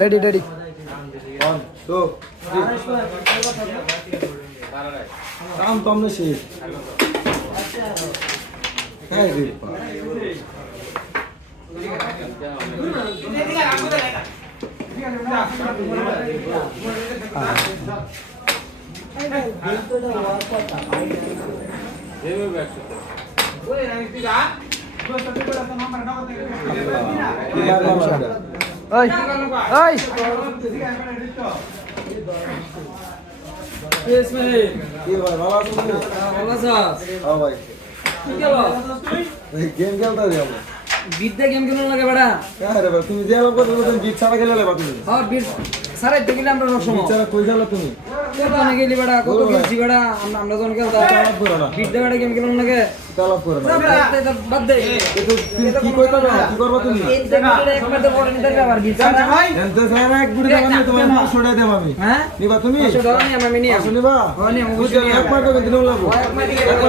Ready ready one two come তো আমরা শেষ। হ্যাঁ রে বাবা। ওই ওই হ্যাঁ গেম খেলতে আমরা বিদ্যা গেম খেলুন লাগে বেড়া। হ্যাঁ তুমি যে গিট ছাড়া খেলে তুমি। হ্যাঁ বিট সারাই দেখলে আমরা সবসময় ছাড়া কই খেলো তুমি? অনেক গেলি বেড়া কত খেলছি বেড়া আমরা আমরা যখন খেলতাম আলাপ করো না। বিদ্যা বেড়া গেম খেলুন লাগে আলাপ করো না। বাদ দে, তুমি কি কইতা না? কি করবা তুমি? একবার তো বড় নিতে আবার ছাড়া এনতে সারা এক গুড়ি নিয়ে তোমার দেব আমি। হ্যাঁ? নিবা তুমি? পাঁচশো টাকা আমি নিয়ে পাঁচশো নিবা? হ্যাঁ, নিয়ে আমি বুঝে অবশ্যই নিয়ে এক দিন লাগবো। এক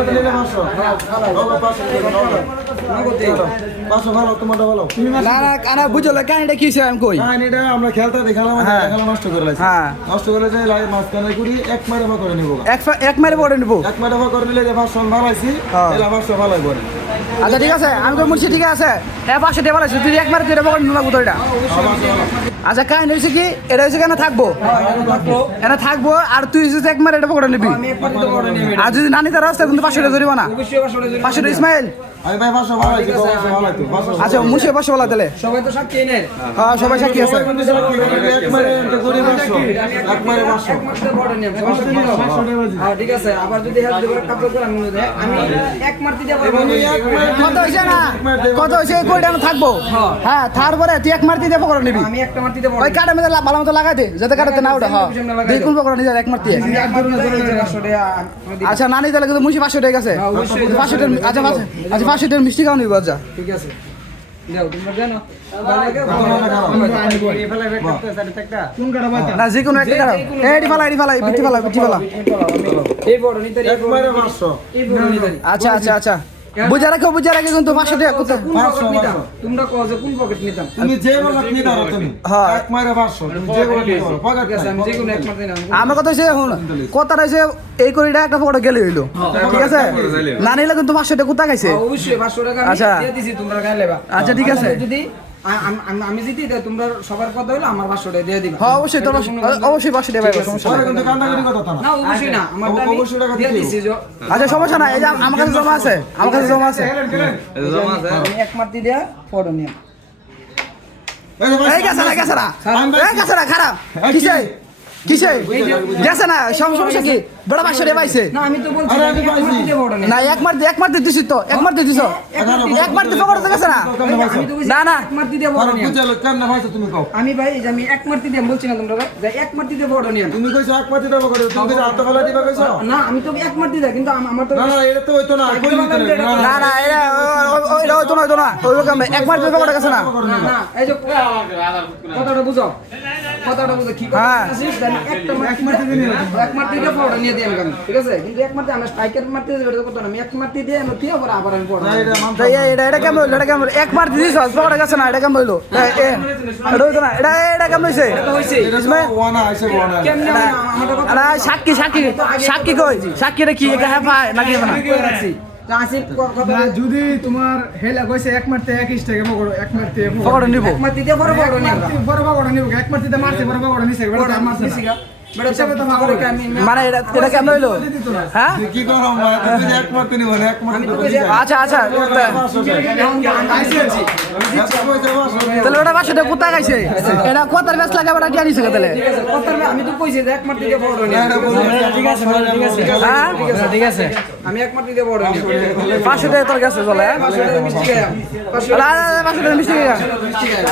তোমারটা ভালো। না না কানা বুঝলো কাহিনীটা কি আমি কই? হ্যাঁ আমরা খেলতে দেখালাম হ্যাঁ। খেলা নষ্ট করে লাগছে হ্যাঁ। নষ্ট করে যাই লাগে মাঝখানে করি এক মারে করে নিব এক মারে পড়ে নিবো? এক মারে করে নিলে যে পাঁচশো ভালো আছি হ্যাঁ। ভালো করে আচ্ছা ঠিক আছে আমি তো মুন্সি ঠিক আছে। হ্যাঁ পাঁচশো টাকা বলেছি তুই এক মারে তুই এটা নিলাম তো এটা। আচ্ছা কাহিনী হয়েছে কি এটা হয়েছে কেন থাকব? এটা থাকব? আর তুই যদি একবার এটা পকড়ে নিবি। আর যদি নানি তার রাস্তায় কিন্তু পাঁচশো টাকা ধরিব না অবশ্যই পাঁচশো টাকা ইসমাইল। আমি ভাই পাঁচশো ভালো আছি পাঁচশো ভালো আছি আচ্ছা তাহলে। সবাই তো সাক্ষী হ্যাঁ সবাই সাক্ষী আছে। করি হ্যাঁ ঠিক আছে আবার যদি হেল্প দেবার কাপড় করে আমি আমি এক মারতে যাব আমি কত হয়েছে না কত হয়েছে এই থাকব? হ্যাঁ। তারপরে তুই এক মারতি দিয়ে পকড় নিবি। আমি একটা ওই কাটা মধ্যে ভালো মতো লাগাই দে যাতে কাটাতে না ওটা হ্যাঁ। দুই পকড় নিয়ে এক মারতি। আচ্ছা নানি তাহলে কিন্তু মুসি পাঁচশো টাকা আছে। হ্যাঁ, অবশ্যই। পাঁচশো টাকা আচ্ছা আচ্ছা টাকা মিষ্টি খাওয়া নিবা যা ঠিক আছে। যে কোনো একটা ফালা ফালা পিঠি ফালা পিঠি ফালা। আচ্ছা আচ্ছা আচ্ছা। বুঝা রাখো বুঝা রাখো কিন্তু পাঁচশো টাকা পকেট নিতাম তোমরা কও যে কোন পকেট নিতাম তুমি যে বলো কি দাও তুমি। হ্যাঁ। এক মাইরে পাঁচশো তুমি যে পকেট ঠিক আছে আমি যে কোন এক মাইরে নিলাম আমার কথা হচ্ছে শুন কথা হচ্ছে এই করিটা একটা পকড়ে গেলে হইল। ঠিক আছে না নিলে কিন্তু পাঁচশো টাকা কোথা খাইছে। হ্যাঁ, অবশ্যই পাঁচশো টাকা আমি আচ্ছা। দিয়ে দিছি তোমরা গায়ে লেবা আচ্ছা, ঠিক আছে। যদি আম- আম- আমি জিতি তাই তোমরা সবার কথা হলো আমার টাকা দিয়ে দিবা। হ্যাঁ অবশ্যই পাঁচশো- অবশ্যই পাইবো, সমস্যা নাই। কিন্তু কান্দাকাটি কথা না। না অবশ্যই না আমার অবশ্যই টাকা দিয়ে দিছি আচ্ছা সমস্যা নাই এই যে আমার কাছে জমা আছে আমার কাছে জমা আছে। আমি এক দেয়া ফটো নিয়ে। এই এই খারাপ। কিসে? কিসে? গেছে না সম- সমস্যা কি? বড় টাকা পাইছে না আমি তো বলছি আরে এক আমি পাইছি। মারতে দিয়ে না এক তো গেছে না তো না, না। মারতে দিয়ে নিয়ে বুঝালো, তুমি কও? আমি ভাই আমি এক মারতে দিয়ে বলছি না তোমরা ভাই, যে এক মারতে দিয়ে নিয়ে তুমি কইছো এক তুমি কইছো ফেলা দিবা কইছো? না আমি তো এক মারতে দেয় কিন্তু আম- আমার তো না, না, এটা তো হইতো না, কই দিতে না, না, না ওই রকম এক মার দিতে গেছে না না না এই যে কথাটা বুঝো কথাটা বুঝো কি কথা হ্যাঁ। মারতে দিয়ে এক মারতে দিয়ে নিয়ে দিই আমি ঠিক আছে? কিন্তু এক মারতে আমরা স্ট্রাইকার মারতে এটা কথা না এক মারতে দিয়ে আমি দিয়ে আবার আবার আমি ফটো এটা মানতে তো এই- এটা এটা কেমন হইল এটা কেমন এক মার দিছিস পকড়তে গেছে না এটা কেমন হইল এ- এ- এটা হইতো না এটা এটা কেমন হইছে হইছে। এটা তো ওয়ানা আইছে ওয়ানা। কেমনে আমার কথা সাক্ষী সাক্ষী সাক্ষী কই? সাক্ষী রে কি এটা হ্যাঁ ভাই নাকি না? কই রাখছি তো আসিফ ক- কথা না যদি তোমার হেলা কইছে এক মারতে এক টাকা পকড়ো এক মারতে পকড়ে। নিব। এক মারতে দিয়ে আমরা বড় নিব। এক মারতে মারতে বড় পকড়ো নিছে বড় মারছে মানে এটা এটা কেমন হইল হ্যাঁ কি করো এক মারতে নিবো না, এক মারতে আমি তো দিবো কইছি, না। আচ্ছা আচ্ছা তা- পাঁচশো টাকা। এখন তো আমি আইছি আছি। এত কইছে পাঁচশো টাকা। তাহলে ওটা পাঁচশো কোথায় গাইছে এটা কোথার বেশ লাগে ওটা কি আনিস তাহলে আমি তো কইছি এক ঠিক আছে, ঠিক আছে। হ্যাঁ আমি এক মারতে দিয়ে ফটো পাঁচশো টাকা তোর কাছে চলে হ্যাঁ? পাঁচশো টাকা মিষ্টি খাই পাঁচশো আরে, আরে, আরে, পাঁচশো টাকা মিষ্টি খেয়ে যা। মিষ্টি খাই